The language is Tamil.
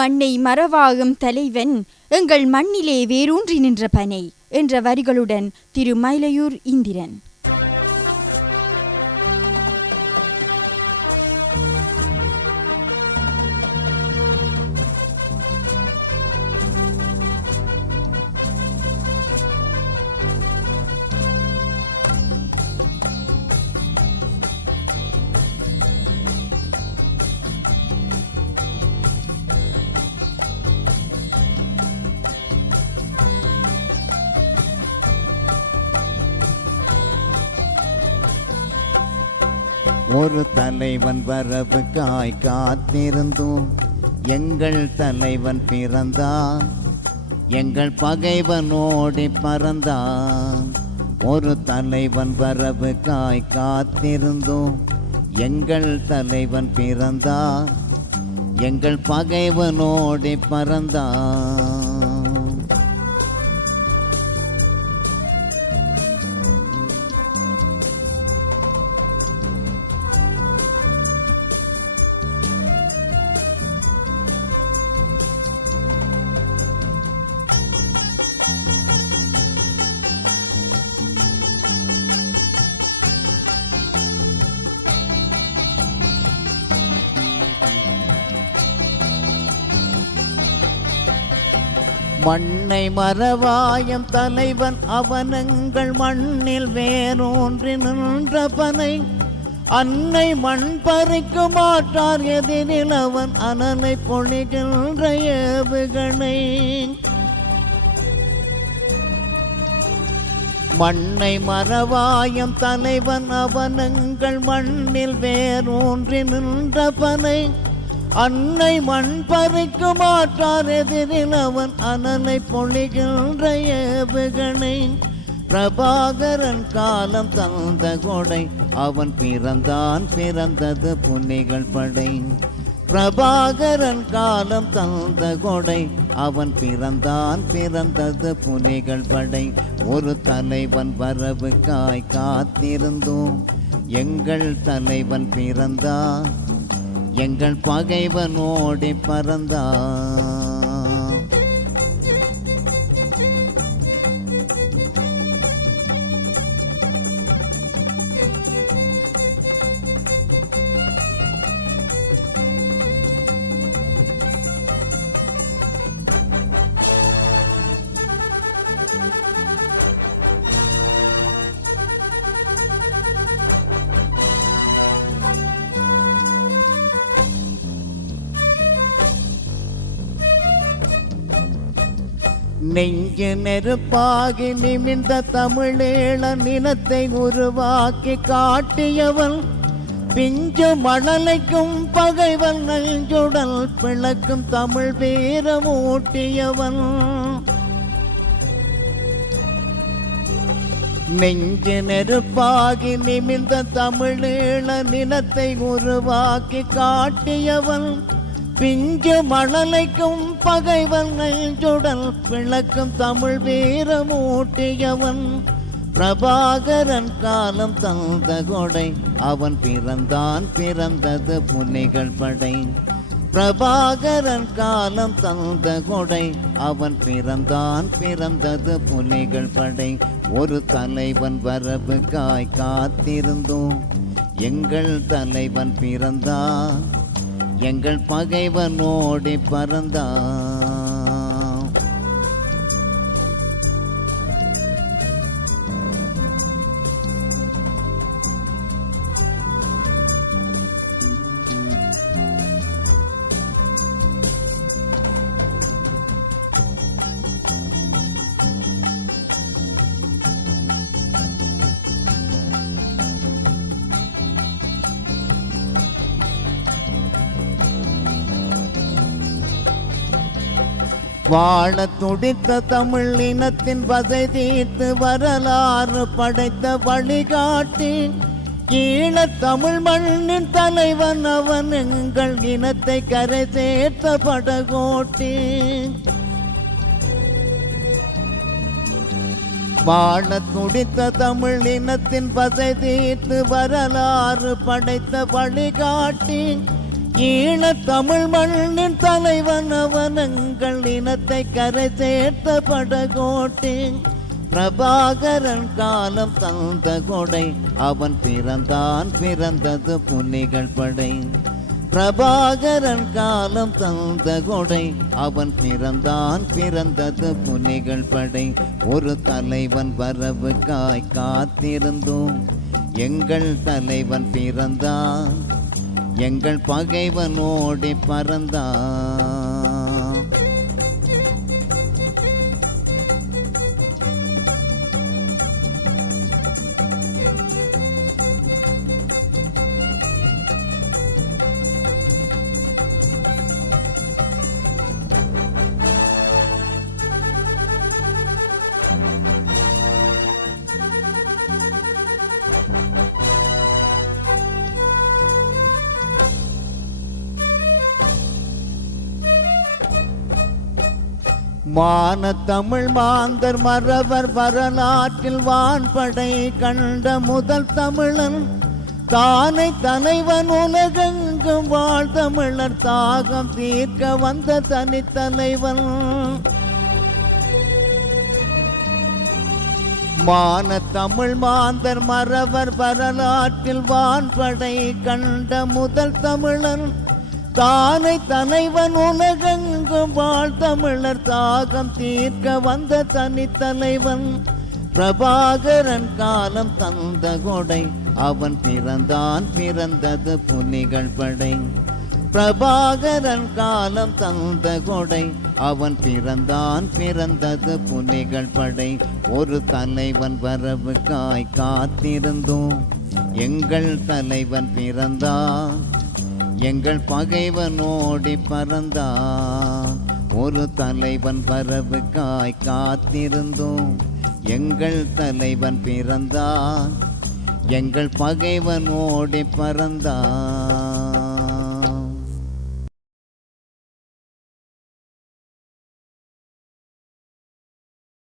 மண்ணை மறவாகும் தலைவன் எங்கள் மண்ணிலே வேரூன்றி நின்ற பனை என்ற வரிகளுடன் திரு மயிலையூர் இந்திரன். ஒரு தலைவன் வரவுக்காய் காத்திருந்தோம், எங்கள் தலைவன் பிறந்தான், எங்கள் பகைவனோடி பறந்தான். ஒரு தலைவன் வரவுக்காய் காத்திருந்தோம், எங்கள் தலைவன் பிறந்தான், எங்கள் பகைவனோடி பறந்தான். மண்ணை மறவாயம் தலைவன் அவனங்கள் மண்ணில் வேரூன்றி நின்ற பனை, அன்னை மண் பறிக்க மாட்டார் எதிரில் அவன் அனலை பொழிகின்ற ஏவுகணை. மண்ணை மறவாயம் தலைவன் அவனங்கள் மண்ணில் வேரூன்றி நின்ற பனை, அன்னை மண் பறிக்க மாட்டார் எதிரில் அவன் அனலை பொழிகின்ற ஏவுகணை. பிரபாகரன் காலம் தந்த கொடை அவன் பிறந்தான், பிறந்தது புலிகள் படை. பிரபாகரன் காலம் தந்த கொடை அவன் பிறந்தான், பிறந்தது புலிகள் படை. ஒரு தலைவன் வரவுக்காய் காத்திருந்தோம், எங்கள் தலைவன் பிறந்தான், எங்கள் பகைவனோடி பறந்தான். நெஞ்சு நெருப்பாகி நிமிர்ந்த தமிழீழ நிலத்தை உருவாக்கி காட்டியவன், பிஞ்சு மணலைக்கும் பகைவன் நெஞ்சுடல் பிளக்கும் தமிழ் வீரமூட்டியவன். நெஞ்சு நெருப்பாகி நிமிர்ந்த தமிழீழ நிலத்தை உருவாக்கி காட்டியவன், பிஞ்சு மணலைக்கும் பகைவன் நெஞ்சுடல் பிளக்கும் தமிழ் வீரமூட்டியவன். பிரபாகரன் காலம் தந்த கொடை அவன் பிறந்தான், பிறந்தது புலிகள் படை. பிரபாகரன் காலம் தந்த கொடை அவன் பிறந்தான், பிறந்தது புலிகள் படை. ஒரு தலைவன் வரவுக்காய் காத்திருந்தோம், எங்கள் தலைவன் பிறந்தான், எங்கள் பகைவனோடி பறந்தான். வாழ துடித்த தமிழ் இனத்தின் வசை தீர்த்து வரலாறு படைத்த வழிகாட்டி, ஈழத் தமிழ் மண்ணின் தலைவன் அவன் எங்கள் இனத்தை கரை சேர்த்த படகோட்டி. வாழ துடித்த தமிழ் இனத்தின் வசை தீர்த்து வரலாறு படைத்த வழிகாட்டி, ஈழத் தமிழ் மண்ணின் தலைவன் அவன் ஜனங்கள் இனத்தை கரை சேர்த்த படகோட்டி பிரபாகரன் காலம் தந்த கொடை அவன் பிறந்தான் பிறந்தது புலிகள் படை பிரபாகரன் காலம் தந்த கொடை அவன் பிறந்தான் பிறந்தது புலிகள் படை ஒரு தலைவன் வரவுக்காய் காத்திருந்தோம் எங்கள் தலைவன் பிறந்தான் எங்கள் பகைவன் ஓடி பறந்தான் மான தமிழ் மாந்தர் மறவர் வரலாற்றில் வான்படை கண்ட முதல் தமிழன் தானை தலைவன் உலகெங்கும் வாழ் தமிழர் தாகம் தீர்க்க வந்த தனித்தலைவன் மான தமிழ் மாந்தர் மறவர் வரலாற்றில் வான்படை கண்ட முதல் தமிழன் தானை தலைவன் உலகெங்கும் வாழ் தமிழர் தாகம் தீர்க்க வந்த தனித்தலைவன் பிரபாகரன் காலம் தந்த கொடை அவன் பிறந்தான் பிறந்தது புலிகள் படை பிரபாகரன் காலம் தந்த கொடை அவன் பிறந்தான் பிறந்தது புலிகள் படை ஒரு தலைவன் வரவுக்காய் காத்திருந்தோம் எங்கள் தலைவன் பிறந்தான் எங்கள் பகைவன் ஓடி பறந்தான் ஒரு தலைவன் வரவுக்காய் காத்திருந்தோம் எங்கள் தலைவன் பிறந்தான் எங்கள் பகைவன் ஓடி பறந்தான்